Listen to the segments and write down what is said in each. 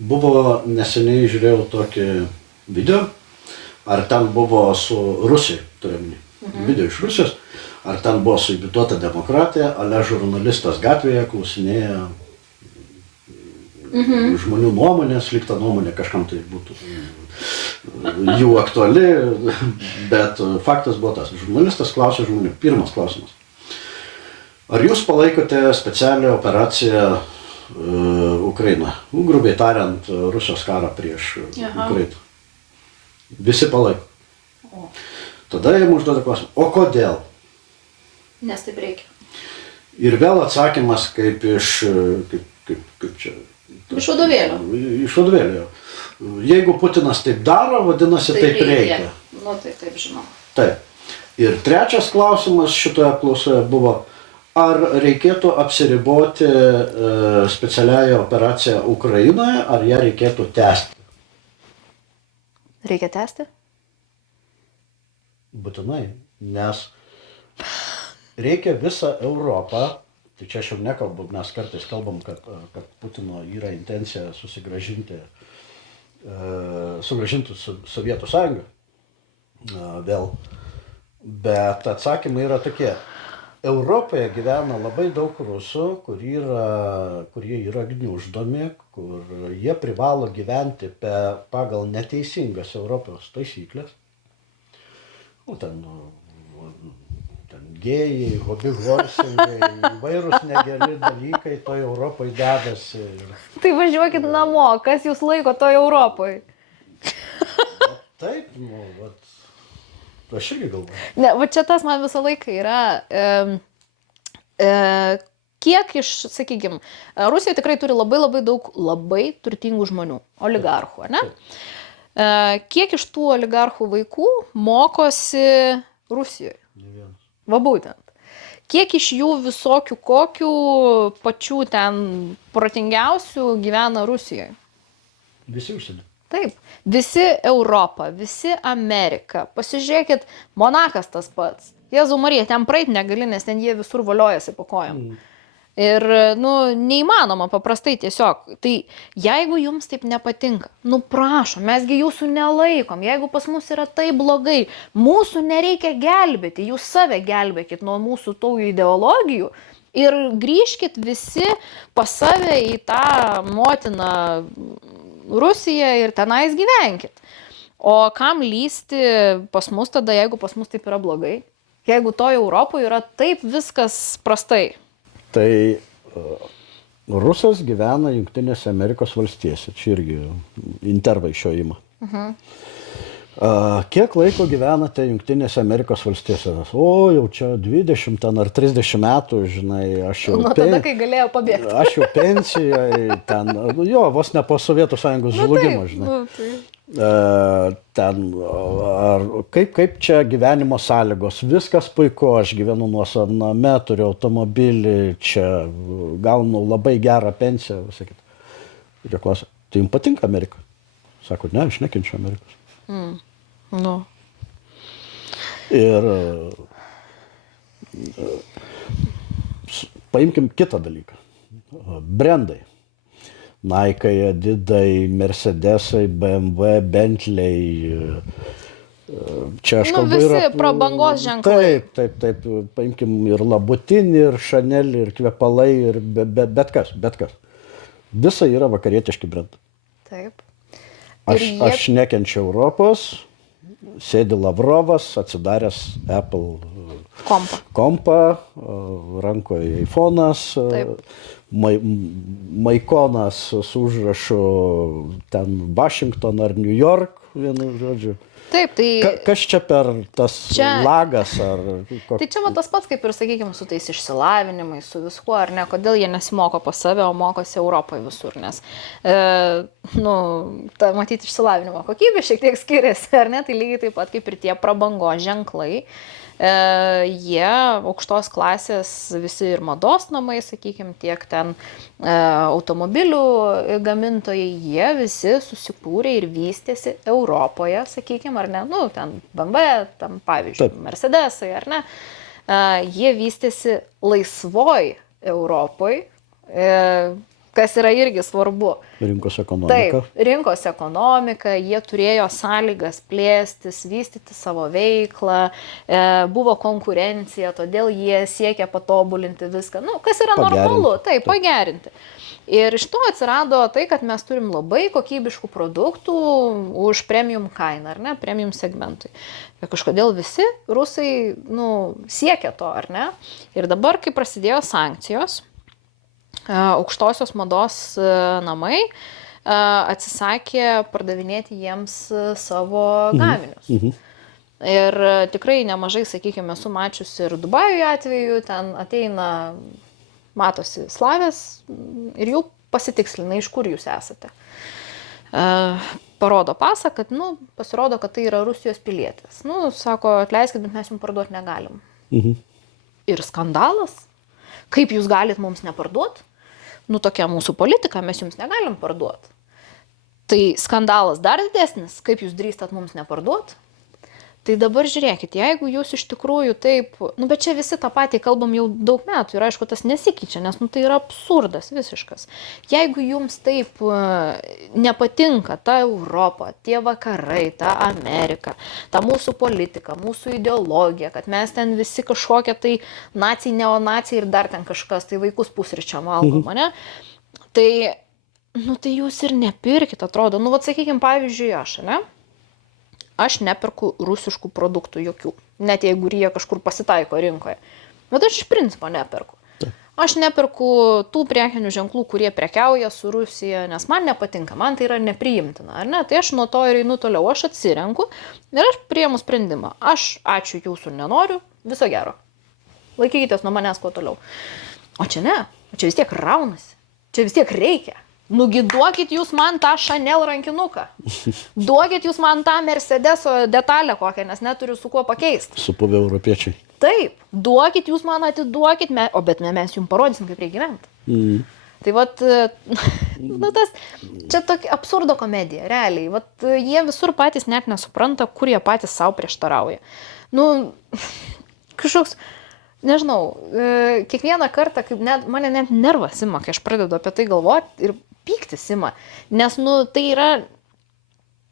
Buvo neseniai žiūrėjau tokį video, ar ten buvo su Rusija, turėjau video iš Rusijos, ar ten buvo suimituota demokratija, ale žurnalistas gatvėje klausinėja žmonių nuomonės, lyg ta nuomonė kažkam tai būtų jų aktuali, bet faktas buvo tas. Žurnalistas klausė žmonių. Pirmas klausimas. Ar jūs palaikote specialią operaciją Ukrainą? Grubiai tariant, Rusijos karą prieš Ukrainą. Visi palaiko. Tada jie užduoda klausimą. O kodėl? Nes taip reikia. Ir vėl atsakymas kaip iš... Kaip čia... Iš vadovėlio. Iš vadovėlio. Jeigu Putinas taip daro, vadinasi taip reikia. Nu, tai taip žinau. Taip. Ir trečias klausimas šitoje apklausoje buvo, ar reikėtų apsiriboti specialiąją operaciją Ukrainoje, ar ją reikėtų tęsti? Reikia tęsti? Būtinai, nes reikia visą Europą. Tai čia aš jau nekalbu, mes kartais kalbam, kad Putino yra intencija sugrąžinti Sovietų sąjungą vėl. Bet atsakymai yra tokie. Europoje gyvena labai daug rusų, kurie yra gniuždomi, kur jie privalo gyventi pagal neteisingas Europos taisyklės. Ten gėjai, hobihorsingai, įvairūs negeri dalykai toje Europoje dedasi. Tai važiuokit namo, kas jūs laiko toje Europoje? Taip, aš irgi galvoju. Ne, va čia tas man visą laiką yra, kiek iš, sakykime, Rusija tikrai turi labai daug labai turtingų žmonių, oligarchų, ne? Kiek iš tų oligarchų vaikų mokosi Rusijoje? Va būtent. Kiek iš jų visokių kokių pačių ten protingiausių gyvena Rusijoje? Visi užsienio. Taip. Visi Europa, visi Amerika. Pasižiūrėkit, Monakas tas pats. Jėzau Marija, ten praeit negali, nes ten jie visur voliojasi po kojom. Ir, neįmanoma paprastai tiesiog. Tai jeigu jums taip nepatinka, prašom, mesgi jūsų nelaikom. Jeigu pas mus yra taip blogai, mūsų nereikia gelbėti, jūs save gelbėkit nuo mūsų tų ideologijų ir grįžkit visi pas save į tą motiną Rusiją ir tenais gyvenkit. O kam lysti pas mus tada, jeigu pas mus taip yra blogai? Jeigu toje Europoje yra taip viskas prastai. Tai Rusas gyvena Jungtinėse Amerikos valstijose, čia irgi intervai šio ima. Kiek laiko gyvenate Jungtinėse Amerikos valstijose? O, jau čia 20 ar 30 metų, žinai, aš jau... Nuo tada, kai galėjau pabėgti. Aš jau pensijoje, ten, vos ne po Sovietų sąjungos žlugimo, žinai. Ten, kaip čia gyvenimo sąlygos, viskas puiku, aš gyvenu nuosavame, turiu automobilį, čia gaunu labai gerą pensiją, visą kitą. Ir jie klausia, tai jums patinka Amerika? Sako, ne, aš nekenčiu Amerikos. Ir paimkim kitą dalyką. Brandai. Nike, Adidai, Mercedesai, BMW, Bentley. Čia aš kalbu visi prabangos ženklai. Taip. Paimkim ir Labutinį, ir Chanel, ir kvepalai, ir bet kas. Visa yra vakarietiški brandai. Taip. Aš nekenčiu Europos, sėdi Lavrovas, atsidaręs Apple kompą, rankoje iPhone'as, Maikonas su užrašu ten Washington ar New York, vienu žodžiu. Taip, tai... Kas čia per tas lagas ar... Tai čia tas pats kaip ir, sakykime, su tais išsilavinimais, su viskuo, ar ne, kodėl jie nesimoko pas save, o mokosi Europoje visur, nes, matyti išsilavinimo kokybė šiek tiek skiriasi, ar ne, tai lygiai taip pat kaip ir tie prabangos ženklai. Jie aukštos klasės visi ir mados namai, sakykime, tiek ten automobilių gamintojai, jie visi susikūrė ir vystėsi Europoje, sakykime, ar ne, ten BMW, tam pavyzdžiui, Mercedesai, ar ne, jie vystėsi laisvoj Europoj, kas yra irgi svarbu. Rinkos ekonomika. Taip, rinkos ekonomika, jie turėjo sąlygas plėstis, vystyti savo veiklą, buvo konkurencija, todėl jie siekia patobulinti viską, nu, kas yra normalu, taip, pagerinti. Ir iš to atsirado tai, kad mes turim labai kokybiškų produktų už premium kainą, ar ne, premium segmentui. Ir kažkodėl visi rusai, nu, siekia to, ar ne? Ir dabar, kai prasidėjo sankcijos, aukštosios mados namai atsisakė pardavinėti jiems savo gaminius. Ir tikrai nemažai, sakykime, esu mačiusi ir Dubajuje atveju, ten ateina, matosi slavės ir jų pasitikslina, iš kur jūs esate. Parodo pasą, kad, nu, pasirodo, kad tai yra Rusijos pilietės. Nu, sako, atleiskit, bet mes jums parduoti negalim. Ir skandalas. Kaip jūs galit mums neparduoti? Nu, tokia mūsų politika, mes jums negalim parduoti. Tai skandalas dar didesnis, kaip jūs drįstat mums neparduoti? Tai dabar žiūrėkit, jeigu jūs iš tikrųjų taip, nu, bet čia visi tą patį kalbam jau daug metų ir aišku, tas nesikeičia, nes, nu, tai yra absurdas visiškas. Jeigu jums taip nepatinka ta Europa, tie vakarai, ta Amerika, ta mūsų politika, mūsų ideologija, kad mes ten visi kažkokie tai nacijai, neonacijai ir dar ten kažkas, tai vaikus pusryčiam valgom, ne? Tai, nu, tai jūs ir nepirkit, atrodo, nu, vat sakykime, pavyzdžiui, aš neperku rusiškų produktų jokių, net jeigu jie kažkur pasitaiko rinkoje. Bet aš iš principo neperku. Aš neperku tų prekinių ženklų, kurie prekiauja su Rusija, nes man nepatinka, man tai yra nepriimtina, ar ne? Tai aš nuo to ir einu toliau, aš atsirenku ir aš priimu sprendimą. Aš ačiū jūsų nenoriu, viso gero. Laikykitės nuo manęs kuo toliau. O čia ne, čia vis tiek raunasi, čia vis tiek reikia. Nugi duokit jūs man tą Chanel rankinuką. Duokit jūs man tą Mercedeso detalę kokią, nes neturiu su kuo pakeisti. Supuvę europiečiai. Taip, duokit jūs man atiduokit, bet mes jums parodysim, kaip reikia gyventi. Tai vat, nu, čia tokia absurdo komedija, realiai. Vat, jie visur patys net nesupranta, kur jie patys savo prieštarauja. Nu, kažkoks... Nežinau, kiekvieną kartą, kaip mane net nervas ima, kai aš pradedu apie tai galvoti ir pyktis ima, nes, nu, tai yra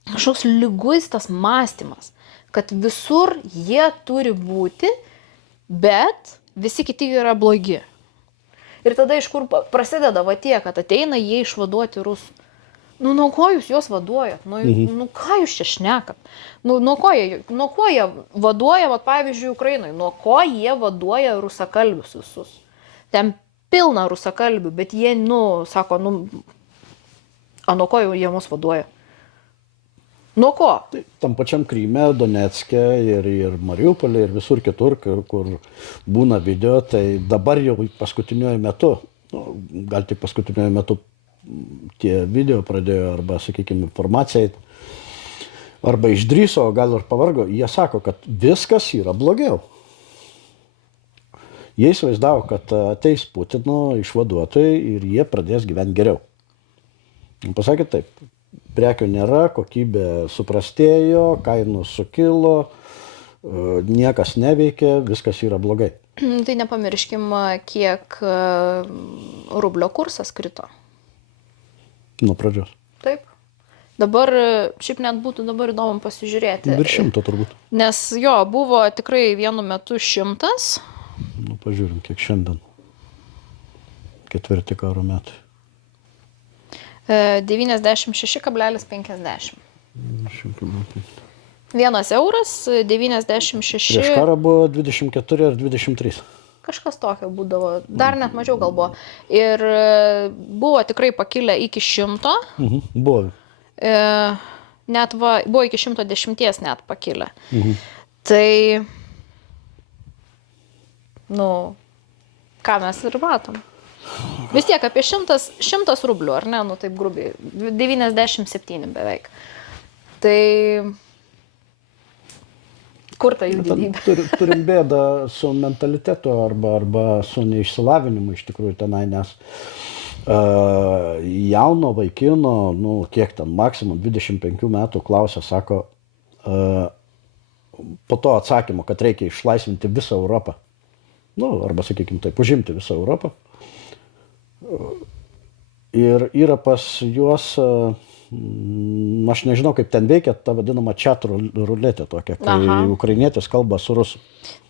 kažkoks liguistas mąstymas, kad visur jie turi būti, bet visi kiti yra blogi. Ir tada iš kur prasideda va tie, kad ateina jie išvaduoti rusų. Nu, nuo ko jūs juos vaduojat? Nu, ką jūs čia šnekat? Nu, nuo ko jie vaduoja, va, pavyzdžiui, Ukrainai? Nuo ko jie vaduoja rusakalbius visus? Ten pilna rusakalbių, bet jie, nu, sako, nu, nuo ko jie mus vaduoja? Nuo ko? Tai, tam pačiam Kryme, Donecke ir Mariupolė ir visur kitur, kur būna video, tai dabar jau paskutiniuoju metu, nu, gal tik paskutiniuoju metu, tie video pradėjo arba, sakykime, informacijai, arba išdryso, gal ir pavargo, jie sako, kad viskas yra blogiau. Jie įsivaizdavo, kad ateis Putino išvaduotojai ir jie pradės gyventi geriau. Pasakė taip, prekių nėra, kokybė suprastėjo, kainos sukilo, niekas neveikia, viskas yra blogai. Tai nepamirškim, kiek rublio kursas krito. Nuo pradžios. Taip. Dabar, šiaip net būtų dabar įdomu pasižiūrėti. Virš 100 turbūt. Nes jo, buvo tikrai vienu metu 100. Nu, pažiūrim, kiek šiandien. 4 karo metai. 96,50. 1 euras, 96. Prieš karą buvo 24 ar 23. Kažkas tokio būdavo, dar net mažiau gal buvo. Ir buvo tikrai pakilę iki 100. Buvo. Net buvo iki 110 net pakilę. Tai, nu, ką mes ir matom. Vis tiek apie 100 rublių, ar ne, nu taip grubiai, 97 beveik. Tai... Kur ta jų didybė? Turim bėdą su mentalitetu arba su neišsilavinimu iš tikrųjų tenai, nes jauno vaikino, nu, kiek ten, maksimum 25 metų klausia, sako, po to atsakymo, kad reikia išlaisvinti visą Europą. Nu, arba, sakykime taip, užimti visą Europą. Ir yra pas juos, aš nežinau, kaip ten veikia ta vadinama chat ruletė tokia, kai ukrainietis kalba su rusu.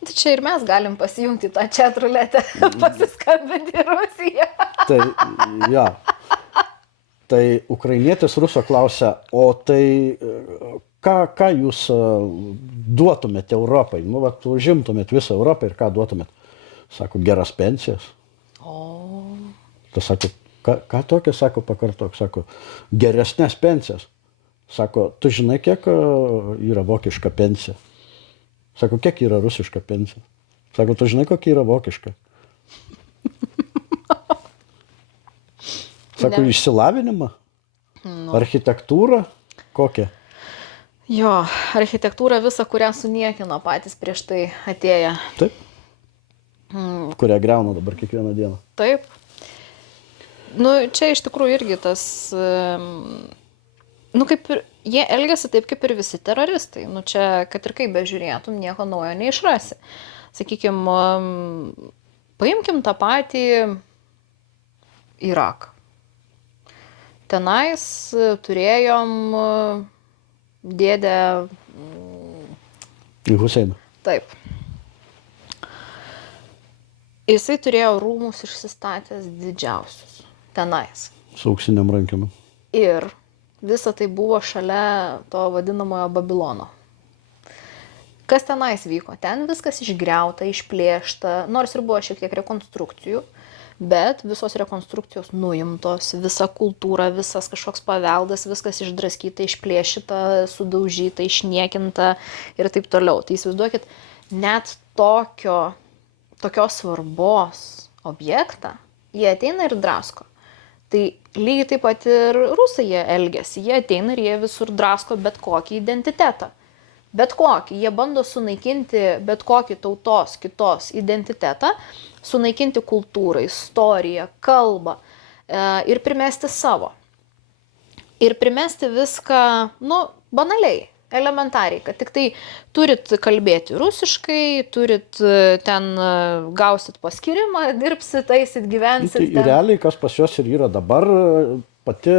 Tai čia ir mes galim pasijungti tą chat ruletę, pasiskambinti į Rusiją. Tai, ja. Tai ukrainietis ruso klausia, o tai ką jūs duotumėte Europai? Nu, vat, užimtumėt visą Europą ir ką duotumėt? Sako, geras pensijas. Tai sako, ką tokia, sako, pakartok, sako, geresnės pensijas. Sako, tu žinai, kiek yra vokiška pensija? Sako, kiek yra rusiška pensija? Sako, tu žinai, kokia yra vokiška? Sako, išsilavinimą? Architektūrą? Kokią? Jo, architektūra visą, kurią suniekino patys prieš tai atėję. Taip. Kurią griauna dabar kiekvieną dieną. Taip. Nu, čia iš tikrųjų irgi tas, nu, kaip ir, jie elgiasi taip, kaip ir visi teroristai. Nu, čia, kad ir kaip bežiūrėtum, nieko naujo neišrasi. Sakykime, paimkim tą patį Iraką. Tenais turėjom dėdę... Huseiną. Taip. Jisai turėjo rūmus išsistatęs didžiausius. Tenais. Su auksiniam rankinom. Ir visa tai buvo šalia to vadinamojo Babilono. Kas tenais vyko? Ten viskas išgriauta, išplėšta, nors ir buvo šiek tiek rekonstrukcijų, bet visos rekonstrukcijos nuimtos, visa kultūra, visas kažkoks paveldas, viskas išdraskyta, išplėšyta, sudaužyta, išniekinta ir taip toliau. Tai įsivaizduokit, net tokios svarbos objektą jie ateina ir drasko. Tai lygiai taip pat ir rusai jie elgiasi, jie ateina ir jie visur drasko bet kokį identitetą. Bet kokį, jie bando sunaikinti bet kokį tautos, kitos identitetą, sunaikinti kultūrą, istoriją, kalbą ir primesti savo. Ir primesti viską, nu, banaliai, elementariai, kad tik tai turit kalbėti rusiškai, turit ten gausit paskyrimą, dirbsit, eisit, gyvensit. Tai realiai, kas pas juos ir yra dabar, pati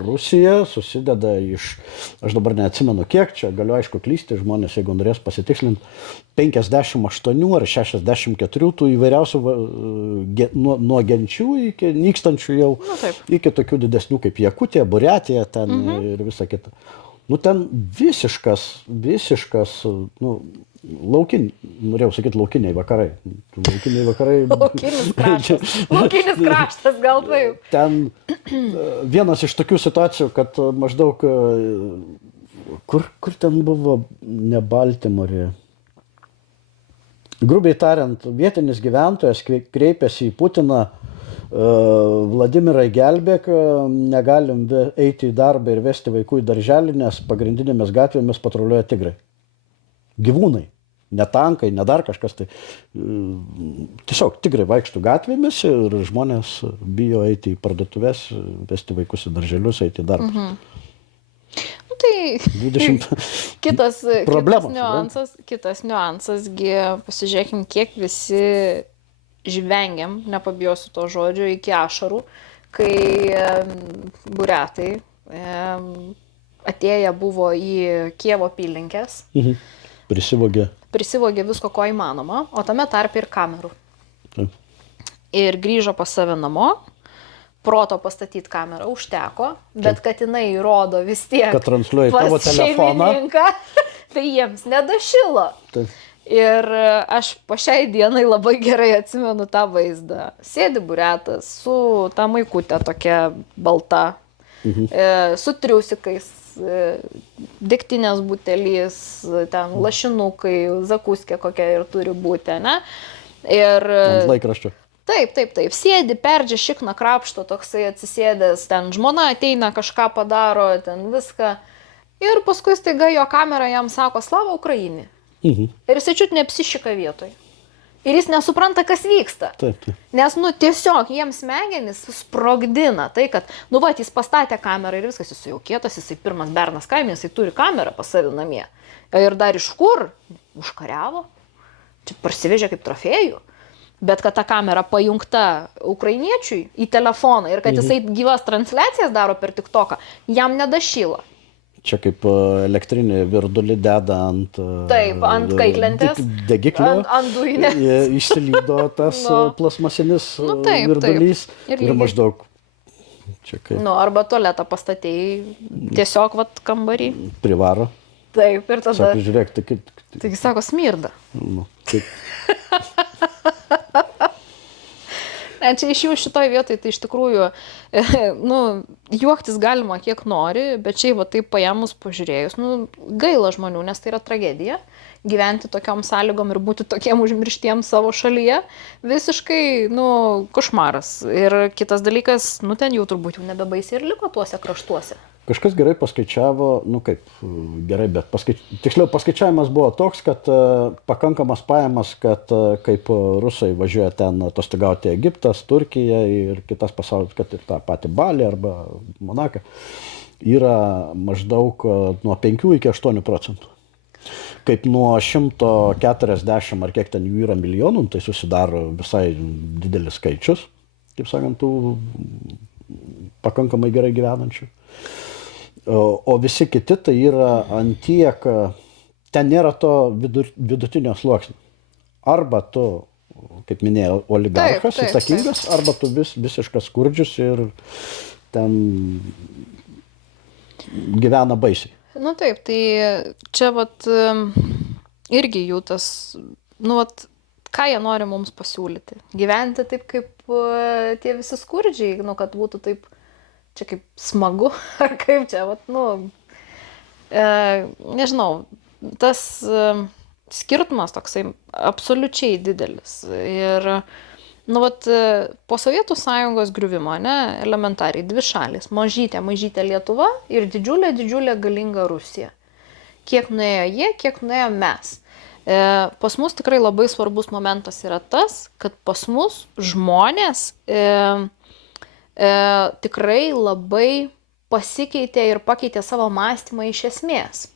Rusija susideda iš, aš dabar neatsimenu kiek, čia galiu aišku klysti, žmonės, jeigu norės pasitikslinti, 58 ar 64 tų įvairiausių nuo genčių iki nykstančių jau, iki tokių didesnių kaip Jakutija, Buriatija ten ir visa kita. Nu ten visiškas, nu, norėjau sakyti laukiniai vakarai. Laukiniai vakarai. Laukinis kraštas, gal taip. Ten vienas iš tokių situacijų, kad maždaug, kur ten buvo, ne Baltimorė. Grubiai tariant, vietinis gyventojas kreipėsi į Putiną, Vladimirai gelbėk, negalim eiti į darbą ir vesti vaikų į darželį, nes pagrindinėmis gatvėmis patruliuoja tigrai. Gyvūnai, ne tankai, ne dar kažkas. Tai tiesiog tigrai vaikštų gatvėmis ir žmonės bijo eiti į parduotuves, vesti vaikus į darželius, eiti į darbą. Nu, tai 20 kitas niuansasgi, pasižiūrėkim, kiek visi žvengiam, nepabijosiu to žodžio, iki ašarų, kai buriatai atėję buvo į Kijevo apylinkes. Prisivogė visko, ko įmanoma, o tame tarpe ir kamerų. Ir grįžo pas save namo, proto pastatyti kamerą užteko, bet kad jinai įrodo vis tiek kad transliuoja tavo telefoną, tai jiems nedašilo. Taip. Ir aš po šiai dienai labai gerai atsimenu tą vaizdą. Sėdi buriatas su ta maikutė tokia balta, su triusikais, degtinės butelys, ten lašinukai, zakuskė kokia ir turi būti, ne? Ir ant laikraščio. Taip. Sėdi, perdžia šikną krapšto, toksai atsisėdęs, ten žmona ateina, kažką padaro, ten viską. Ir paskui staiga jo kamera jam sako, slava Ukrainai. Ir jis čiut neapsišika vietoj. Ir jis nesupranta, kas vyksta. Taip. Nes, nu, tiesiog jiems smegenis sprogdina tai, kad, nu, va, jis pastatė kamerą ir viskas, jis jau kietas, jisai pirmas bernas kaime, jisai turi kamerą pas savį namie. Ir dar iš kur? Užkariavo. Čia parsivežė kaip trofėjų. Bet kad ta kamera pajungta ukrainiečiui į telefoną ir kad jisai gyvas transliacijas daro per TikToką, jam nedašyla. Čia kaip elektrinį virdulį deda ant... Taip, ant kaitlentės, degiklio. ant dujinės. Išsilydo tas plasmasinis virdulys. Ir maždaug... Čia kaip... Arba tualetą pastatėjai tiesiog kambarį. Privaro. Taip, ir tada... Sako, žiūrėk, tai kaip... Taigi sako, smirda. Taip. Čia iš jų šitoj vietoj, tai iš tikrųjų, juoktis galima kiek nori, bet čia taip paėmus pažiūrėjus, gaila žmonių, nes tai yra tragedija. Gyventi tokiom sąlygom ir būti tokiem užmirštiems savo šalyje, visiškai, košmaras. Ir kitas dalykas, ten jau turbūt jau nebebaisiai ir liko tuose kraštuose. Kažkas gerai paskaičiavo, gerai, bet tiksliau paskaičiavimas buvo toks, kad pakankamas pajamas, kad kaip rusai važiuoja ten atostogauti Egiptas, Turkija ir kitas pasaulis, kad ir tą patį Balį arba Monaką, yra maždaug nuo 5 iki 8%. Kaip nuo 140 ar kiek ten jų yra milijonų, tai susidaro visai didelis skaičius, kaip sakant, tų pakankamai gerai gyvenančių. O visi kiti tai yra antiek, ten nėra to vidutinio sluoksnio. Arba tu, kaip minėjau, oligarchas, įtakingas, arba tu visiškas skurdžius ir ten gyvena baisiai. Taip, tai čia irgi jų tas, ką jie nori mums pasiūlyti. Gyventi taip, kaip tie visi skurdžiai, kad būtų taip, čia kaip smagu, ar kaip čia, nežinau, tas skirtumas toksai absoliučiai didelis. Ir, po Sovietų sąjungos griuvimo, elementariai, dvi šalys, mažytė Lietuva ir didžiulė galinga Rusija. Kiek nuėjo jie, kiek nuėjo mes. Pas mus tikrai labai svarbus momentas yra tas, kad pas mus žmonės tikrai labai pasikeitė ir pakeitė savo mąstymą iš esmės.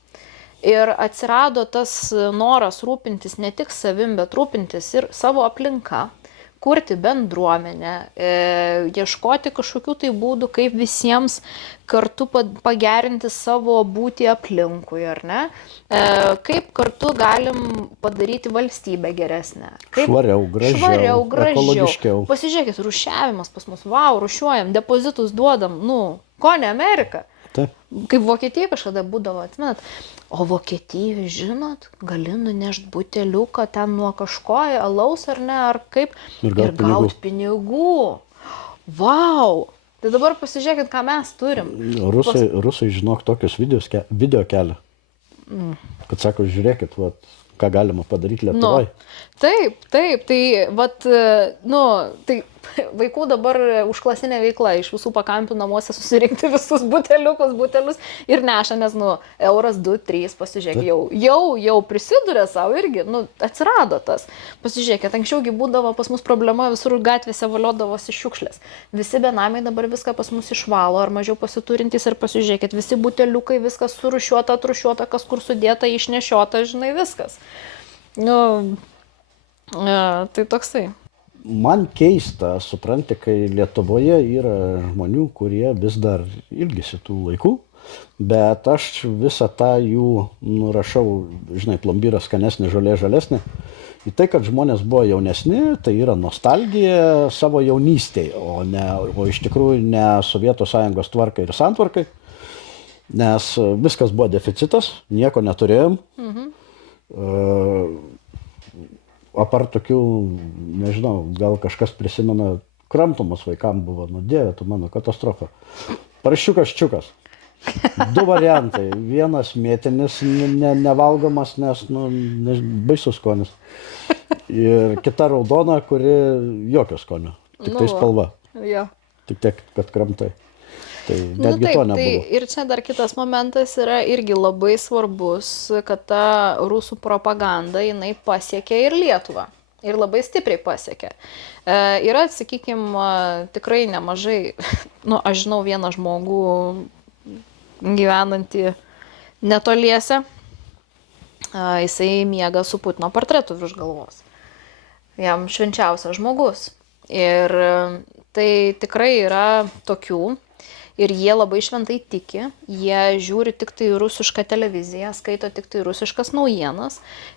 Ir atsirado tas noras rūpintis ne tik savim, bet rūpintis ir savo aplinka, kurti bendruomenę, ieškoti kažkokių tai būdų, kaip visiems kartu pagerinti savo būtį aplinkui, ar ne? Kaip kartu galim padaryti valstybę geresnę. Švariau, gražiau, ekologiškiau. Pasižiūrėkit, rūšiavimas pas mus, rūšiuojam, depozitus duodam, ko ne Amerika? Taip. Kaip Vokietija kažkada būdavo, atsimenat, o Vokietijoje, žinot, gali nunešti buteliuką ten nuo kažko, alaus ar ne, ar kaip, ir gauti pinigų. Vau! Tai dabar pasižiūrėkit, ką mes turim. Rusai žinok, tokius video kelia. Kad sako, žiūrėkit, ką galima padaryti Lietuvoje. Taip, tai tai vaikų dabar užklasinė veikla iš visų pakampių namuose susirinkti visus butelius ir neša, nes euras, 2, 3, pasižiūrėk, jau prisiduria savo irgi, atsirado tas. Pasižiūrėkit, anksčiaugi būdavo pas mus problema, visur gatvėse valiodavosi šiukšlės. Visi benamiai dabar viską pas mus išvalo, ar mažiau pasiturintys, ir pasižiūrėkit, visi buteliukai, viskas surūšiuota, atrušiuota, kas kur sudėta, išnešiota, žinai, viskas. Tai toksai. Man keista, supranti, kai Lietuvoje yra žmonių, kurie vis dar ilgisi tų laikų, bet aš visą tą jų nurašau, žinai, plombyras skanesnė, žolė žalesnė, į tai, kad žmonės buvo jaunesni, tai yra nostalgija savo jaunystėje, o iš tikrųjų ne Sovietų sąjungos tvarkai ir santvarkai, nes viskas buvo deficitas, nieko neturėjom. Apart tokių, nežinau, gal kažkas prisimena, kramtomas vaikam buvo, Dieve, tu mano, katastrofa. Paršiukas čiukas. 2 variantai. Vienas mėtinis, nevalgomas, nes baisus skonis. Ir kita raudona, kuri jokio skonio. Tik tai spalva. Tik tiek, kad kramtai. Tai netgi to nebuvo. Tai ir čia dar kitas momentas yra irgi labai svarbus, kad ta rusų propaganda, jinai pasiekė ir Lietuvą. Ir labai stipriai pasiekė. Yra, sakykime, tikrai nemažai, aš žinau vieną žmogų gyvenantį netoliese, jisai miega su Putino portretu virš galvos. jam švenčiausias žmogus. Ir tai tikrai yra tokių. Ir jie labai šventai tiki, jie žiūri tik tai rusišką televiziją, skaito tik tai rusiškas naujienas.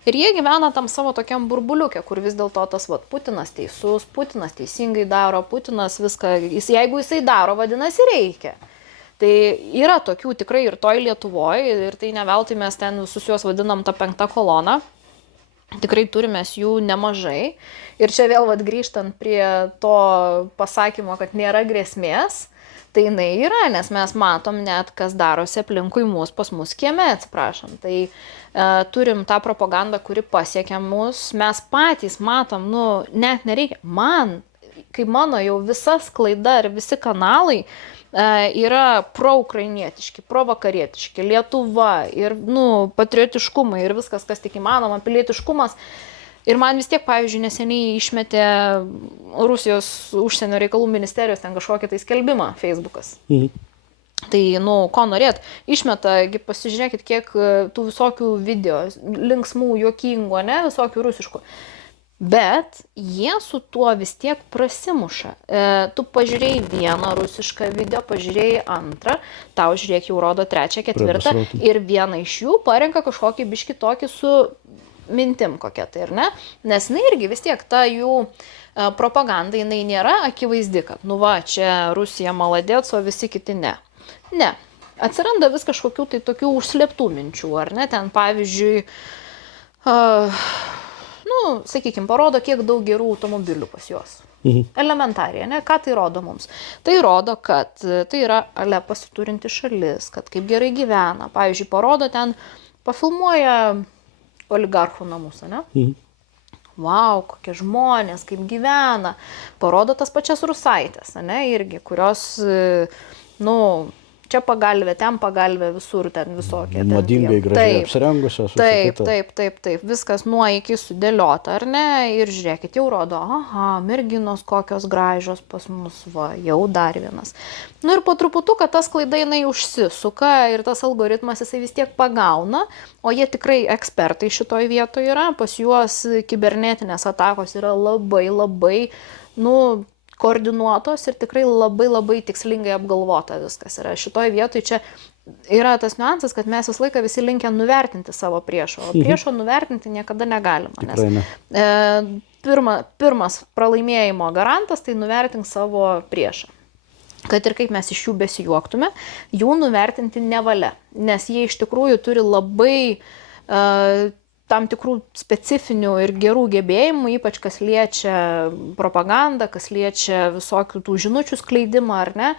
Ir jie gyvena tam savo tokiam burbuliuke, kur vis dėlto tas Putinas teisus, Putinas teisingai daro, Putinas viską, jeigu jisai daro, vadinasi reikia. Tai yra tokių tikrai ir toj Lietuvoje, ir tai ne veltui mes ten visus juos vadinam tą 5 koloną. Tikrai turime jų nemažai. Ir čia vėl grįžtant prie to pasakymo, kad nėra grėsmės. Tai jinai yra, nes mes matom net, kas darosi aplinkui mus, pas mus kieme, atsiprašom. Tai turim tą propagandą, kuri pasiekia mus, mes patys matom, net nereikia. Man, kai mano jau visa sklaida ir visi kanalai yra pro-ukrainietiški, pro-vakarietiški, Lietuva ir patriotiškumai ir viskas, kas tik įmanoma, pilietiškumas. Ir man vis tiek, pavyzdžiui, neseniai išmetė Rusijos užsienio reikalų ministerijos ten kažkokį tai skelbimą Facebookas. Tai, ko norėt, išmeta, pasižiūrėkit, kiek tų visokių video, linksmų, juokingų, visokių rusiškų. Bet jie su tuo vis tiek prasimuša. Tu pažiūrėjai vieną rusišką video, pažiūrėjai antrą, tau žiūrėk jau rodo 3, 4 ir vieną iš jų parenka kažkokį biškį tokį su mintim kokia tai, ar ne? Nes jinai irgi vis tiek ta jų propaganda, jinai nėra akivaizdi, kad čia Rusija maladėts, o visi kiti ne. Ne. Atsiranda vis kažkokių tai tokių užslėptų minčių, ar ne? Ten pavyzdžiui, sakykime, parodo, kiek daug gerų automobilių pas juos. Elementariai, ne? Ką tai rodo mums? Tai rodo, kad tai yra pasiturinti šalis, kad kaip gerai gyvena. Pavyzdžiui, parodo ten, pafilmuoja oligarchų namus, ne? Vau, kokie žmonės, kaip gyvena. Parodo tas pačias rusaitės, ne? Irgi, kurios, čia pagalvė, ten pagalvė, visur ten visokie. Madingai, gražiai apsirengusios. Taip. Viskas nuo iki sudėliota, ar ne? Ir žiūrėkit, jau rodo, merginos kokios gražios pas mus, jau dar vienas. Ir po truputu, kad tas klaida jinai užsisuka ir tas algoritmas jisai vis tiek pagauna, o jie tikrai ekspertai šitoj vietoje yra, pas juos kibernetinės atakos yra labai, koordinuotos ir tikrai labai tikslingai apgalvota viskas yra. Šitoj vietoj čia yra tas niuansas, kad mes visą laiką visi linkę nuvertinti savo priešą, o priešo nuvertinti niekada negalima. Tikrai ne. Pirmas pralaimėjimo garantas tai nuvertink savo priešą. Kad ir kaip mes iš jų besijuoktume, jų nuvertinti nevalia, nes jie iš tikrųjų turi labai tam tikrų specifinių ir gerų gebėjimų, ypač kas liečia propagandą, kas liečia visokių tų žinučių skleidimą, ar ne,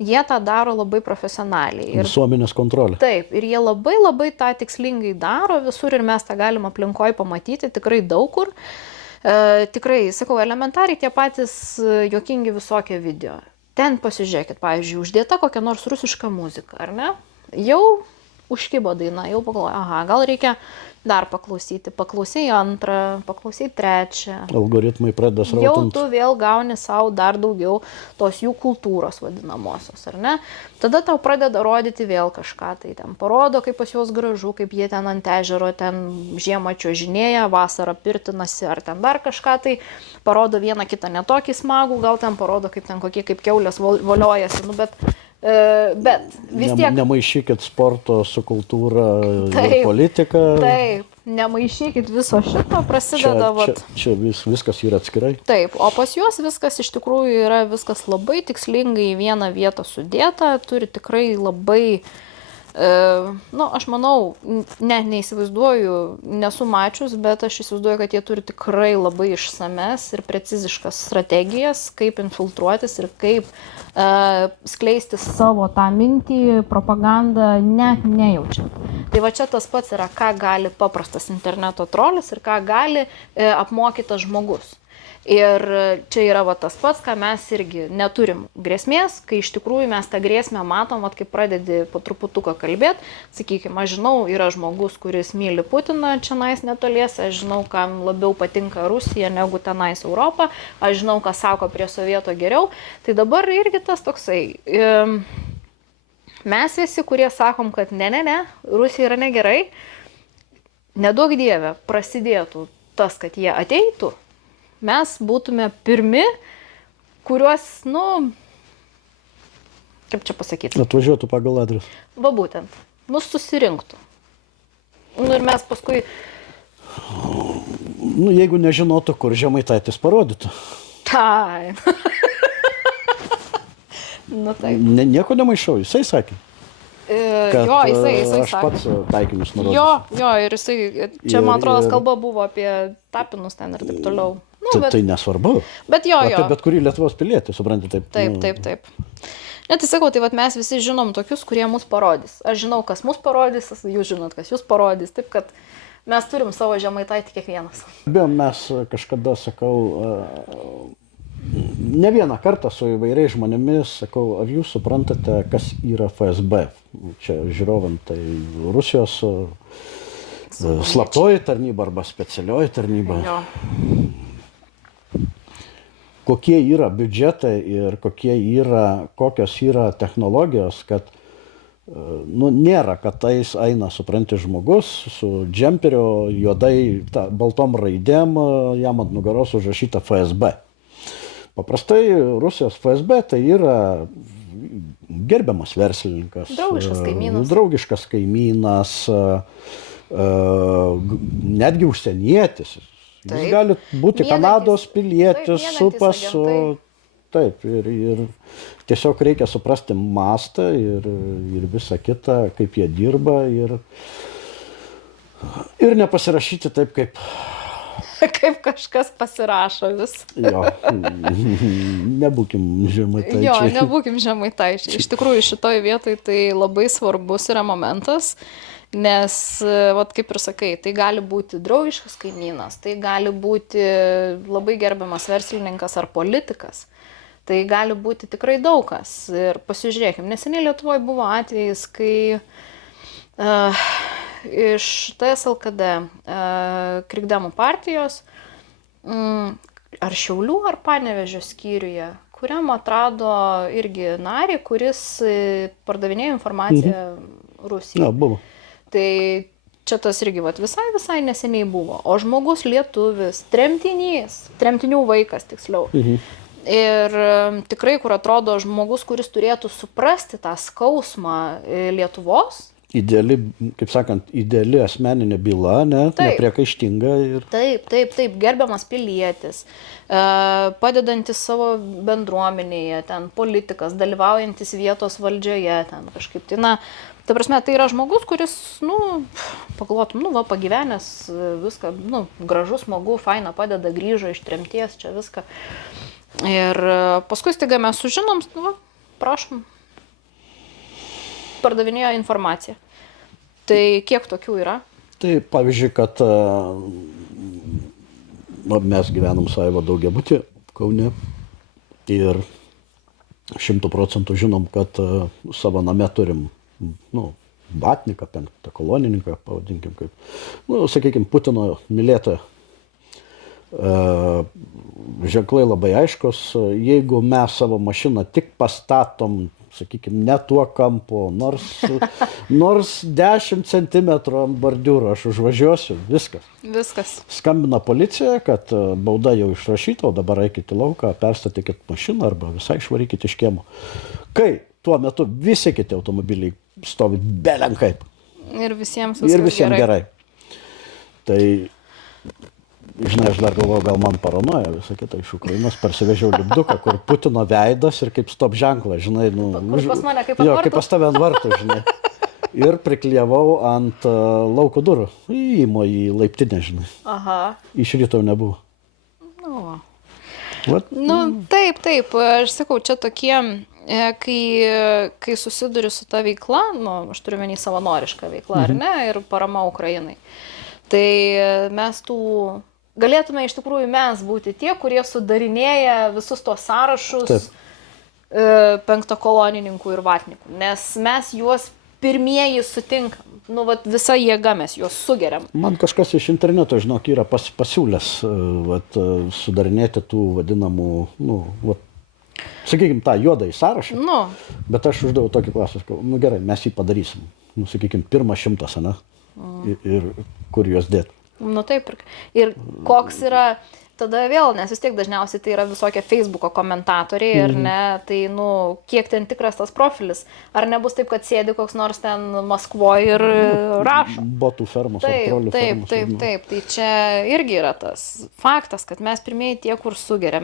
jie tą daro labai profesionaliai. Visuomenės kontrolė. Taip, ir jie labai tą tikslingai daro visur ir mes tą galim aplinkoj pamatyti tikrai daug kur. Tikrai, sakau, elementariai tie patys juokingi visokie video. Ten pasižiūrėkit, pavyzdžiui, uždėta kokia nors rusiška muzika, ar ne? Jau užkibo daina, jau pagalvoju, gal reikia dar paklausyti. Paklausai antrą, paklausai trečią. Algoritmai pradeda srautinti. Jau tu vėl gauni savo dar daugiau tos jų kultūros vadinamosios, ar ne? Tada tau pradeda rodyti vėl kažką. Tai ten parodo, kaip pas juos gražu, kaip jie ten ant ežero, ten žiemą čiuožinėja, vasarą pirtinasi, ar ten dar kažką. Tai parodo vieną kitą netokį smagų, gal ten parodo, kaip ten kokie kaip kiaulės voliojasi. Bet vis tiek... Nemaišykit sporto su kultūra ir politika. Taip, nemaišykit viso šito, prasideda... Čia viskas yra atskirai. Taip, o pas juos viskas iš tikrųjų yra viskas labai tikslingai į vieną vietą sudėta, turi tikrai labai... aš manau, neįsivaizduoju, nesu mačius, bet aš įsivaizduoju, kad jie turi tikrai labai išsames ir preciziškas strategijas, kaip infiltruotis ir kaip skleisti savo tą mintį, propagandą net nejaučiant. Tai va čia tas pats yra, ką gali paprastas interneto trolis ir ką gali apmokytas žmogus. Ir čia yra tas pats, ką mes irgi neturim grėsmės, kai iš tikrųjų mes tą grėsmę matom, kaip pradedi po truputuką kalbėti, sakykime, aš žinau, yra žmogus, kuris myli Putiną čionais netoliese, aš žinau, kam labiau patinka Rusija negu tenais Europą, aš žinau, ką sako prie Sovieto geriau, tai dabar irgi tas toksai, mes visi, kurie sakom, kad ne, Rusija yra negerai, neduok Dieve, prasidėtų tas, kad jie ateitų, mes būtume pirmi, kuriuos, nu, kaip čia pasakyti, Atvažiuotų pagal adresą. va būtent, mus susirinktų. Nu ir mes paskui, Nu, jeigu nežinotų, kur Žemaitaitis parodytų. tai. Nu taip. Nieko nemaišau, jisai sakė. Jo, jisai Aš sakė. pats taikinius nurodžiau. Jo, ir jisai, čia man atrodo, kalba buvo apie tapinus ten ir taip toliau. Nu, Tai nesvarbu. bet jo. Apie bet kurį Lietuvos pilietį, supranti, taip. Taip. Net tai sakau, tai vat mes visi žinom tokius, kurie mus parodys. Aš žinau, kas mus parodys, jūs žinot, kas jūs parodys. Taip, kad mes turim savo Žemaitaitį kiekvienas. Mes kažkada, sakau, ne vieną kartą su įvairiais žmonėmis, sakau, ar jūs suprantate, kas yra FSB? Čia žiūrovam, tai Rusijos slaptoji tarnyba arba specialioji tarnyba. Jo. Kokie yra biudžetai ir kokios yra technologijos, kad nu, nėra, kad tais eina, supranti, žmogus su džemperio juodai, baltom raidėm, jam ant nugaros užrašyta FSB. Paprastai Rusijos FSB tai yra gerbiamas verslininkas, draugiškas kaimynas, netgi užsienietis. Jis gali būti Kanados pilietis, supas, taip, ir tiesiog reikia suprasti mastą ir visą kitą, kaip jie dirba ir nepasirašyti taip, kaip kažkas pasirašo vis. Jo, nebūkim Žemaitaičiai. Jo, nebūkim Žemaitaičiai. Iš tikrųjų, šitoj vietoj tai labai svarbus yra momentas. Nes, vat, kaip ir sakai, tai gali būti draugiškas kaimynas, tai gali būti labai gerbiamas verslininkas ar politikas, tai gali būti tikrai daug kas. Ir pasižiūrėkim, neseniai Lietuvoje buvo atvejis, kai iš TSLKD Krikdemų partijos ar Šiaulių ar Panevėžio skyriuje, kuriam atrado irgi narį, kuris pardavinėjo informaciją Rusijai. Ja, buvo. Tai čia tas irgi visai neseniai buvo. O žmogus lietuvis, tremtinių vaikas tiksliau. Ir tikrai, kur atrodo žmogus, kuris turėtų suprasti tą skausmą Lietuvos. Ideali, kaip sakant, ideali asmeninė byla, nepriekaištinga. Taip, gerbiamas pilietis, padedantis savo bendruomenėje, ten politikas, dalyvaujantis vietos valdžioje, ten kažkaip tai, ta prasme, tai yra žmogus, kuris, pagalvotum, pagyvenęs viską, gražus, smagu, faina, padeda, grįžo iš tremties, čia viską. Ir paskui staiga mes sužinom, prašom, pardavinėjo informaciją. Tai kiek tokių yra? Tai pavyzdžiui, kad mes gyvenam savo daugiabutį Kaune ir 100% žinom, kad savo name turim vatniką, penktą kolonininką, pavadinkim kaip, sakykime, Putino mylėtoją. Ženklai labai aiškus, jeigu mes savo mašiną tik pastatom, sakykime, ne tuo kampu, nors 10 cm ant bordiūro aš užvažiuosiu, viskas. Skambina policija, kad bauda jau išrašyta, o dabar eikite į lauką, perstatykit mašiną arba visai išvarykite iš kiemo. Kai tuo metu visi kiti automobiliai stovi belenkaip. Ir visiems gerai. Tai, žinai, aš dar galvoju, gal man paranoja visą kitą iš Ukrainos, parsivežiau lipduką, kur Putino veidas ir kaip stop ženklas, žinai, kur pas mane, kaip ant vartų? Kaip pas tave ant vartų, žinai. Ir priklijavau ant lauko durų, įimo į laiptinę, žinai. Aha. Iš ryto nebuvo. Taip, aš sakau, čia tokie, kai susiduri su ta veikla, aš turiu menį savanorišką veiklą, ar ne, ir parama Ukrainai. Tai mes galėtume iš tikrųjų mes būti tie, kurie sudarinėja visus tos sąrašus penktakolonininkų ir vatnikų, nes mes juos pirmieji sutinkam. Visa jėga mes juos sugeriam. Man kažkas iš interneto, žinok, yra pasiūlęs sudarinėti tų vadinamų, sakykime, tą juodą į sąrašą, bet aš uždaviau tokį klausimą, gerai, mes jį padarysim, sakykime, pirmą 100, ir kur juos dėti. Taip, ir koks yra tada vėl, nes vis tiek dažniausiai tai yra visokie Facebooko komentatoriai, ar ne, tai, nu, kiek ten tikras tas profilis, ar nebus taip, kad sėdi koks nors ten Maskvoje ir rašo. Botų fermos ar trolių fermos. Taip, tai čia irgi yra tas faktas, kad mes pirmieji tie, kur sugeria.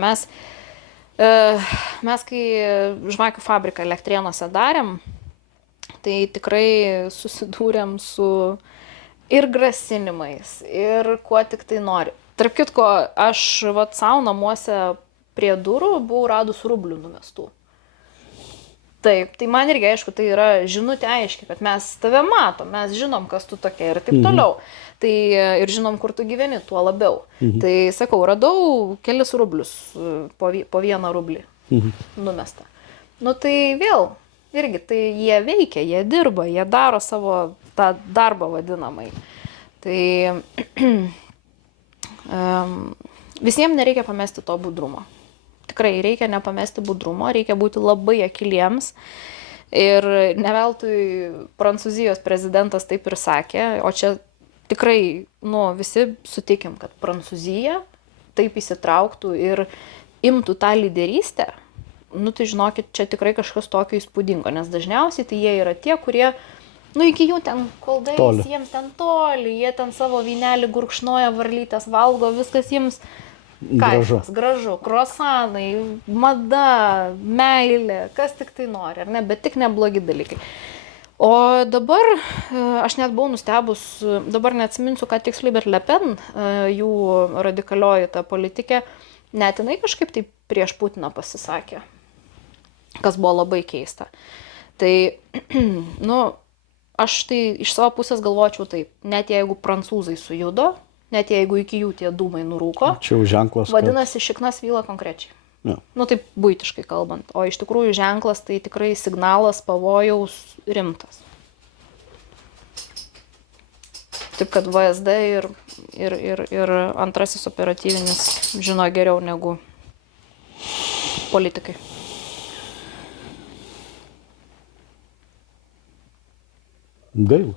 Mes kai žvakių fabriką Elektrėnuose darėm, tai tikrai susidūrėm su ir grasinimais, ir kuo tik tai nori. Tarp kitko, aš savo namuose prie durų buvau radus rublių numestų. Taip, tai man irgi aišku, tai yra žinutė aiškiai, kad mes tave matom, mes žinom, kas tu tokia ir taip toliau. Tai ir žinom, kur tu gyveni, tuo labiau. Tai sakau, radau kelis rublius po 1 rublį numestą. Nu tai vėl, irgi, tai jie veikia, jie dirba, jie daro savo tą darbą vadinamai. Tai visiems nereikia pamesti to budrumo. Tikrai reikia nepamesti budrumo, reikia būti labai akyliems. Ir ne veltui Prancūzijos prezidentas taip ir sakė, o čia tikrai, nu, visi sutikim, kad Prancūzija taip įsitrauktų ir imtų tą lyderystę. Nu, tai žinokit, čia tikrai kažkas tokio įspūdingo, nes dažniausiai tai jie yra tie, kurie, nu, iki jų ten koldais, jiems ten toli, jie ten savo vynelį gurkšnoja, varlytės valgo, viskas jiems gražu, kruasanai, mada, meilė, kas tik tai nori, ar ne, bet tik neblogi dalykai. O dabar, aš net buvau nustebus, dabar neatsiminsiu, ką tiksliai, bet Le Pen, jų radikalioji ta politikė, net jinai kažkaip tai prieš Putiną pasisakė, kas buvo labai keista. Tai, nu, aš tai iš savo pusės galvočiau taip, net jeigu prancūzai sujudo, net jeigu iki jų tie dūmai nurūko, čia jau ženklas, vadinasi, šiknas vyla konkrečiai. Ja. Nu, taip buitiškai kalbant. O iš tikrųjų ženklas tai tikrai signalas pavojaus rimtas. Taip kad VSD ir antrasis operatyvinis žino geriau negu politikai. Gaila,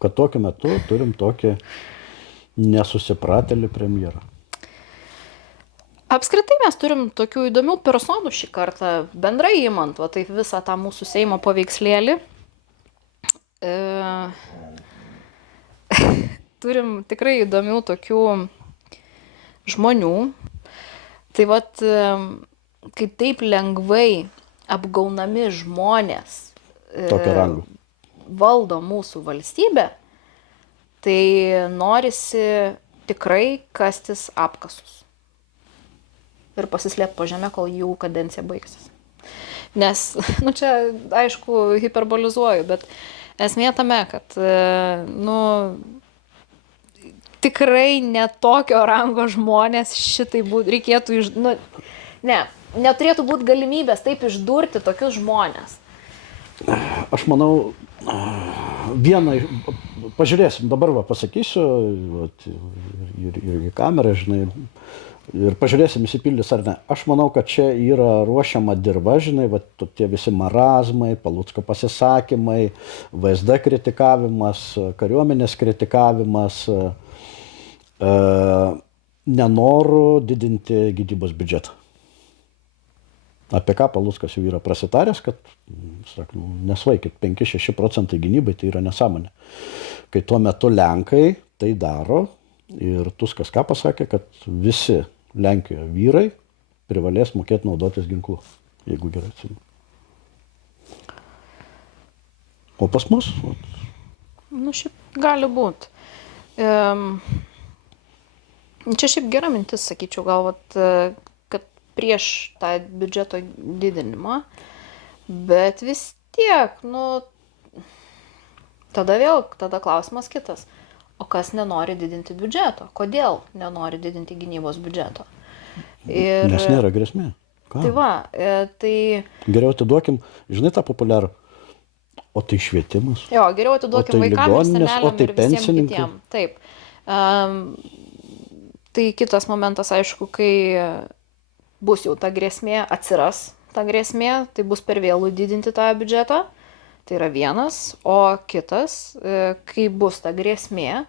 kad tokiu metu turim tokį nesusipratėlį premjerą. Apskritai mes turim tokių įdomių personų šį kartą, bendrai imant, va taip visą tą mūsų Seimo paveikslėlį. Turim tikrai įdomių tokių žmonių. Tai vat, kai taip lengvai apgaunami žmonės valdo mūsų valstybę, tai norisi tikrai kastis apkasus. Ir pasislėpti po žemę, kol jų kadencija baigsis. Nes, nu čia, aišku, hiperbolizuoju, bet esmė tame, kad, nu, tikrai netokio rango žmonės šitai reikėtų, nu, neturėtų būti galimybės taip išdurti tokius žmonės. Aš manau, vieną, pažiūrėsim, dabar pasakysiu, ir į kamerą, žinai, ir pažiūrėsim, įsipildys ar ne. Aš manau, kad čia yra ruošiama dirba, žinai, tie visi marazmai, Palucko pasisakymai, VSD kritikavimas, kariuomenės kritikavimas, nenoru didinti gynybos biudžetą. Apie ką Paluckas jau yra prasitaręs, kad, nesvaikit, 5-6% gynybai tai yra nesąmonė. Kai tuo metu Lenkai tai daro ir Tuskas ką pasakė, kad visi Lenkijoje vyrai privalės mokėti naudotis ginklu, jeigu gerai atsimenu. O pas mus? Nu, šiaip gali būti. Čia šiaip gera mintis, sakyčiau, galvat, kad prieš tą biudžeto didinimą, bet vis tiek, nu, tada klausimas kitas. O kas nenori didinti biudžeto? Kodėl nenori didinti gynybos biudžeto? Nes nėra grėsmė. Ką? Tai va, tai... Geriau atiduokim, žinai tą populiarų, o tai švietimas. Jo, geriau atiduokim tai vaikam ir seneliam ir visiems kitiem. Taip. Tai kitas momentas, aišku, kai bus jau ta grėsmė, atsiras ta grėsmė, tai bus per vėlų didinti tą biudžetą. Tai yra vienas, o kitas, kai bus ta grėsmė,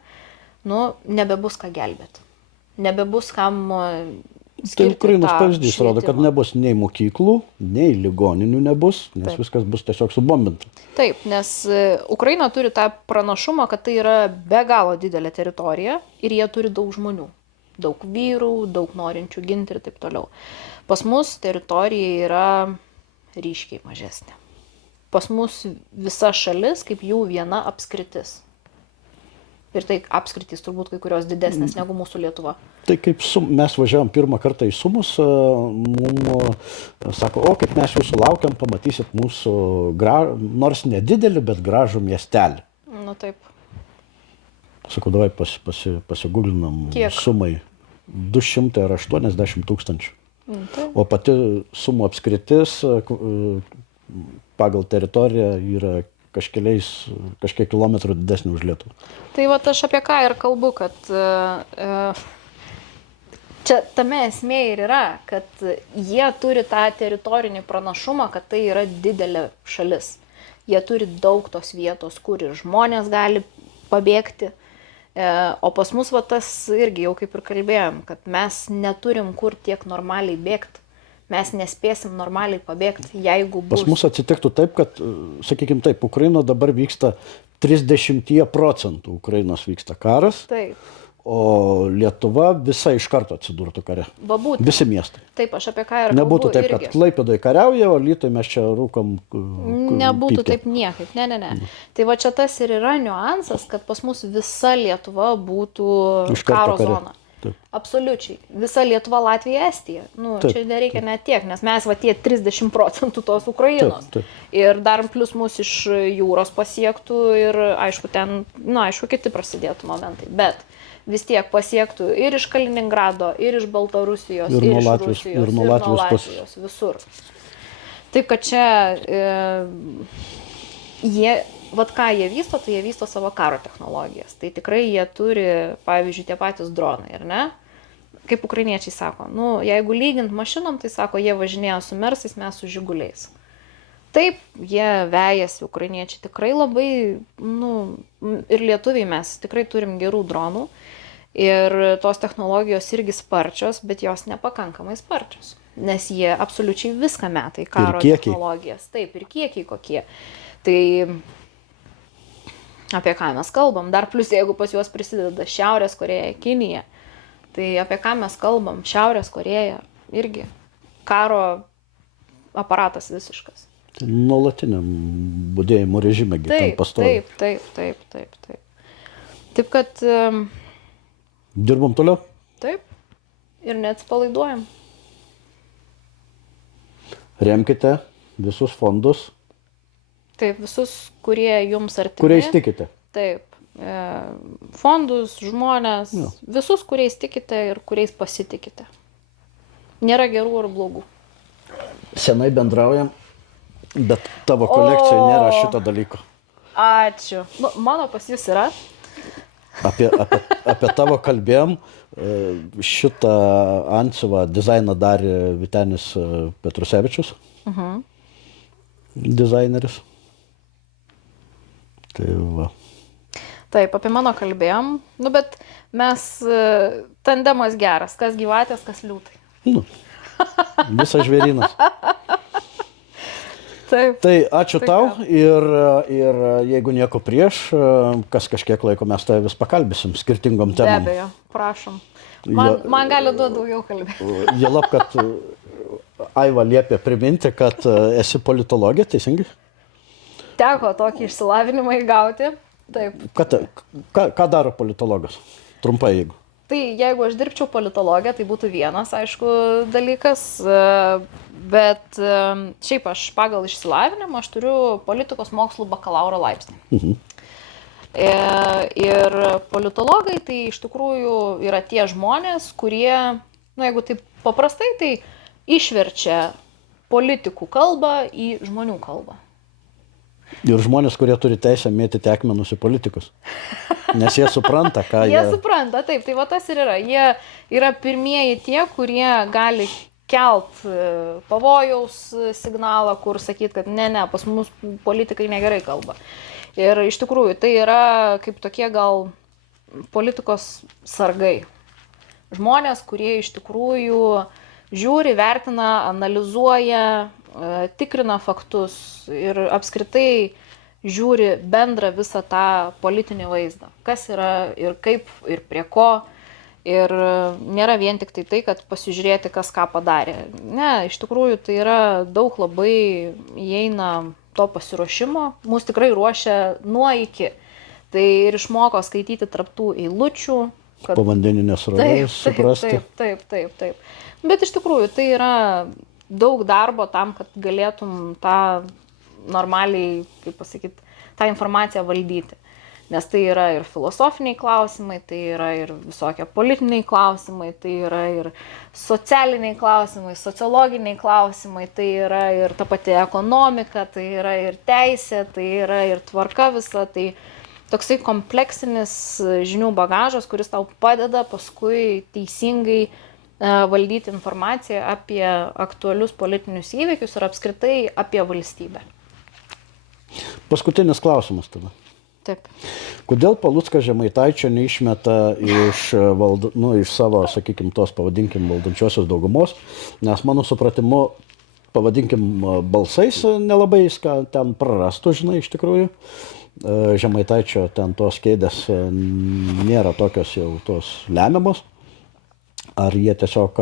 nu, nebebus ką gelbėti. nebebus kam Tai skirti Ukrainos tą pavyzdys rodo, kad švietimą. nebus nei mokyklų, nei ligoninių nebus, nes Taip. viskas bus tiesiog subombinta. Taip, nes Ukraina turi tą pranašumą, kad tai yra be galo didelė teritorija ir jie turi daug žmonių. Daug vyrų, daug norinčių ginti ir taip toliau. Pas mus teritorija yra ryškiai mažesnė. Pas mus visa šalis kaip jų viena apskritis. Ir tai apskritys turbūt kai kurios didesnės negu mūsų Lietuva. Tai kaip mes važiavom pirmą kartą į Sumus, mums sako, o kaip mes jūsų laukiam, pamatysit mūsų, nors nedidelį, bet gražų miestelį. Nu taip. Sakau, davai pasiguglinam Kiek? Sumai 280 tūkstančių. Tai. O pati Sumų apskritis pagal teritoriją yra kažkiek kilometrų didesnė už Lietuvą. Tai va aš apie ką ir kalbu, kad čia tame esmė ir yra, kad jie turi tą teritorinį pranašumą, kad tai yra didelė šalis. Jie turi daug tos vietos, kur ir žmonės gali pabėgti. O pas mus va tas irgi jau kaip ir kalbėjom, kad mes neturim kur tiek normaliai bėgti. Mes nespėsim normaliai pabėgti, jeigu bus. Pas mus atsitiktų taip, kad, sakykime taip, Ukraino dabar vyksta 30% Ukrainos vyksta karas, Taip. o Lietuva visa iš karto atsidurtų kare. Va būtent. Visi miestai. Taip, aš apie ką ir kalbu. Nebūtų taip, kad irgi. Klaipėdoje kariauja, o Alytuje mes čia rūkom. Nebūtų taip niekaip, ne. Tai va čia tas ir yra niuansas, kad pas mus visa Lietuva būtų Iš karto karo kare. zona. Taip. Absoliučiai. Visa Lietuva, Latvija, Estija. Nu, Taip, čia nereikia net tiek, nes mes va tie 30% tos Ukrainos. Taip. Ir dar plus mus iš jūros pasiektų ir aišku, ten, aišku, kiti prasidėtų momentai. Bet vis tiek pasiektų ir iš Kaliningrado, ir iš Baltarusijos, Ir ir nuo iš Latvijos- Rusijos, ir nuo Latvijos visur. Taip, kad čia jie, vat ką jie vysto, tai jie vysto savo karo technologijas. Tai tikrai jie turi, pavyzdžiui, tie patys dronai, ar ne? Kaip ukrainiečiai sako, jeigu lygint mašinom, tai sako, jie važinėja su Mersais, mes su Žiguliais. Taip, jie vejasi, ukrainiečiai tikrai labai, ir lietuviai mes tikrai turim gerų dronų. Ir tos technologijos irgi sparčios, bet jos nepakankamai sparčios. Nes jie absoliučiai viską meta į karo technologijas. Taip, ir kiekiai kokie. Tai apie ką mes kalbam? Dar plus, jeigu pas juos prisideda Šiaurės Korėja, Kinija, tai apie ką mes kalbam? Šiaurės Korėja irgi karo aparatas visiškas. Tai nuolatiniam budėjimo režime ten pastovi. Taip. Taip, kad Dirbam toliau? taip, ir neatsipalaiduojam. Remkite visus fondus, Taip, visus, kurie jums artimi. kuriais tikite. Taip, fondus, žmonės, visus, kuriais tikite ir kuriais pasitikite. Nėra gerų ar blogų. Senai bendraujam, bet tavo kolekcijoje nėra šito dalyko. Ačiū. Mano pas jūs yra. Apie tavo kalbėjom, šitą antsiuvą dizainą darė Vytenis Petrusevičius, dizaineris. Tai va. Taip, apie mano kalbėjom, bet mes tandemas geras, kas gyvatės, kas liūtai. Visas žvėrynas. Taip. Tai ačiū tau ir jeigu nieko prieš, kas kažkiek laiko mes tave vis pakalbėsim skirtingom Be temom. abejo, prašom. Man gali duoti daugiau kalbėti. Jėlab, kad Aiva liepė priminti, kad esi politologė, teisingai? Teko tokį išsilavinimą įgauti. Taip. Ką daro politologas? Trumpai, jeigu. Tai jeigu aš dirbčiau politologę, tai būtų vienas, aišku, dalykas, bet šiaip aš pagal išsilavinimą aš turiu politikos mokslų bakalauro laipsnį. Ir politologai tai iš tikrųjų yra tie žmonės, kurie, jeigu taip paprastai, tai išverčia politikų kalbą į žmonių kalbą. Ir žmonės, kurie turi teisę mėtyti akmenus į politikus. Nes jie supranta, ką jie... Jie supranta, taip, tai va tas ir yra. Jie yra pirmieji tie, kurie gali kelt pavojaus signalą, kur sakyt, kad ne, pas mus politikai negerai kalba. Ir iš tikrųjų tai yra kaip tokie gal politikos sargai. Žmonės, kurie iš tikrųjų žiūri, vertina, analizuoja, tikrina faktus ir apskritai žiūri bendrą visą tą politinį vaizdą. Kas yra ir kaip ir prie ko. Ir nėra vien tik tai, kad pasižiūrėti, kas ką padarė. Ne, iš tikrųjų tai yra daug labai įeina to pasiruošimo. Mūsų tikrai ruošia nuo iki. Tai ir išmoko skaityti tarptų eilučių. Povandeninės srovės suprasti. Taip. Bet iš tikrųjų tai yra daug darbo tam, kad galėtum tą normaliai, kaip pasakyti, tą informaciją valdyti. Nes tai yra ir filosofiniai klausimai, tai yra ir visokie politiniai klausimai, tai yra ir socialiniai klausimai, sociologiniai klausimai, tai yra ir ta pati ekonomika, tai yra ir teisė, tai yra ir tvarka visa. Tai toksai kompleksinis žinių bagažas, kuris tau padeda paskui teisingai valdyti informaciją apie aktualius politinius įvykius ir apskritai apie valstybę. Paskutinis klausimas tada. Taip. Kodėl Paluckas Žemaitaičio neišmeta iš savo, sakykime, tos, pavadinkim, valdančiosios daugumos, nes mano supratimu, pavadinkim, balsais nelabai jis ten prarastų, žinai, iš tikrųjų. Žemaitaičio ten tos kėdės nėra tokios jau tos lemiamos. Ar jie tiesiog,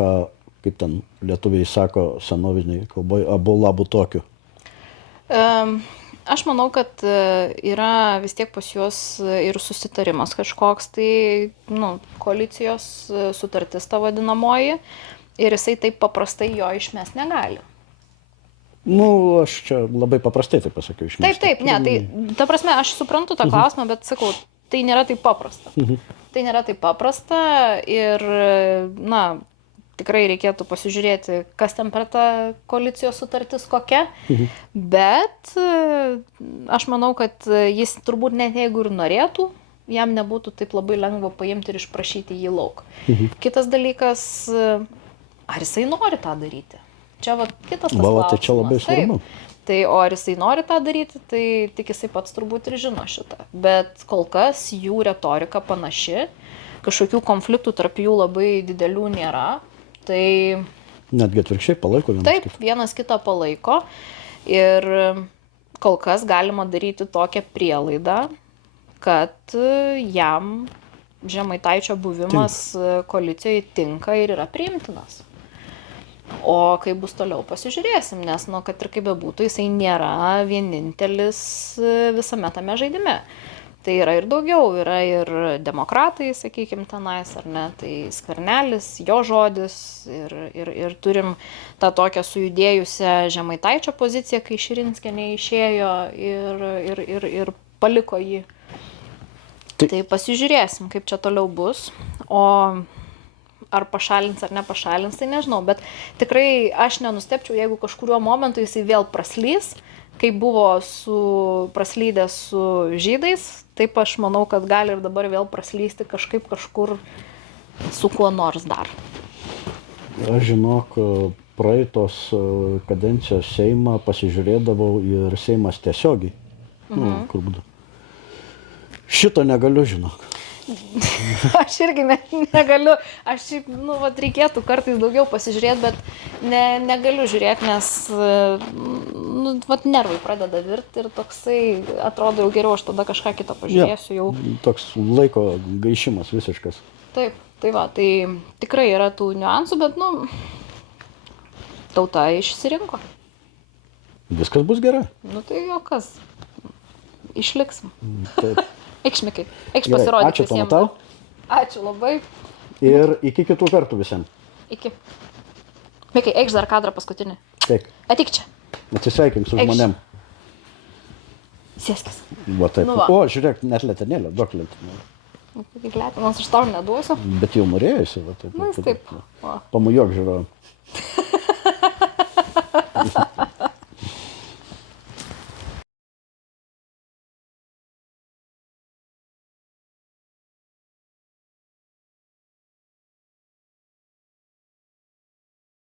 kaip ten lietuviai sako senoviniai kalboje, abu labų tokių? Aš manau, kad yra vis tiek pas juos ir susitarimas kažkoks, tai koalicijos sutartis ta vadinamoji, ir jisai taip paprastai jo išmest negali. Aš čia labai paprastai taip pasakiau išmest. Taip, ne, tai ta prasme, aš suprantu tą klausimą, bet sakau, tai nėra taip paprasta. Tai nėra taip paprasta ir, tikrai reikėtų pasižiūrėti, kas ten per tą koalicijos sutartis kokia, bet aš manau, kad jis turbūt net jeigu ir norėtų, jam nebūtų taip labai lengva paimti ir išprašyti jį lauk. Kitas dalykas, ar jisai nori tą daryti? Čia kitas tas klausimas. Tai čia labai svarbu. Tai o ar jisai nori tą daryti, tai tik jisai pats turbūt ir žino šitą. Bet kol kas jų retorika panaši, kažkokių konfliktų tarp jų labai didelių nėra. Tai netgi atvirkščiai palaiko vienas kitą. Taip, vienas kitą palaiko ir kol kas galima daryti tokią prielaidą, kad jam Žemaitaičio buvimas koalicijoje tinka ir yra priimtinas. O kaip bus toliau, pasižiūrėsim, nes, kad ir kaip bebūtų, jisai nėra vienintelis visame tame žaidime. Tai yra ir daugiau, yra ir demokratai, sakykime, tenais, ar ne, tai Skvernelis, jo žodis ir turim tą tokią sujudėjusią Žemaitaičio poziciją, kai Širinskienė išėjo ir paliko jį. Tai pasižiūrėsim, kaip čia toliau bus, o ar pašalins ar nepašalins, tai nežinau, bet tikrai aš nenustepčiau, jeigu kažkuriuo momentu jisai vėl praslys, kaip buvo praslydęs su žydais, taip aš manau, kad gali ir dabar vėl praslysti kažkur su kuo nors dar. Aš žinok, praeitos kadencijos Seimą pasižiūrėdavau ir Seimas tiesiogiai. Kur būtų. Šito negaliu, žinok. Aš irgi negaliu, reikėtų kartais daugiau pasižiūrėti, bet negaliu žiūrėti, nes nervai pradeda virti ir toksai, atrodo, jau geriau aš tada kažką kitą pažiūrėsiu jau. Toks laiko gaišimas visiškas. Taip, tai tikrai yra tų niuansų, bet, tauta išsirinko. Viskas bus gerai. Tai jo kas, išliksim. Taip. Eikšmikai, eikš pasirodyti visiems. Ačiū tau. Ačiū labai. Ir iki kitų kartų visiems. Iki. Mikai, eikš dar kadrą paskutinį. Taip. Atik čia. Atsisveikink su žmonėm. Sėskis. Taip. O, žiūrėk, net letenėlę, duok letenėlę. Kaip letinas, aš tau neduosiu. Bet jau norėjusi. Taip. Pamujuok žiūrovą.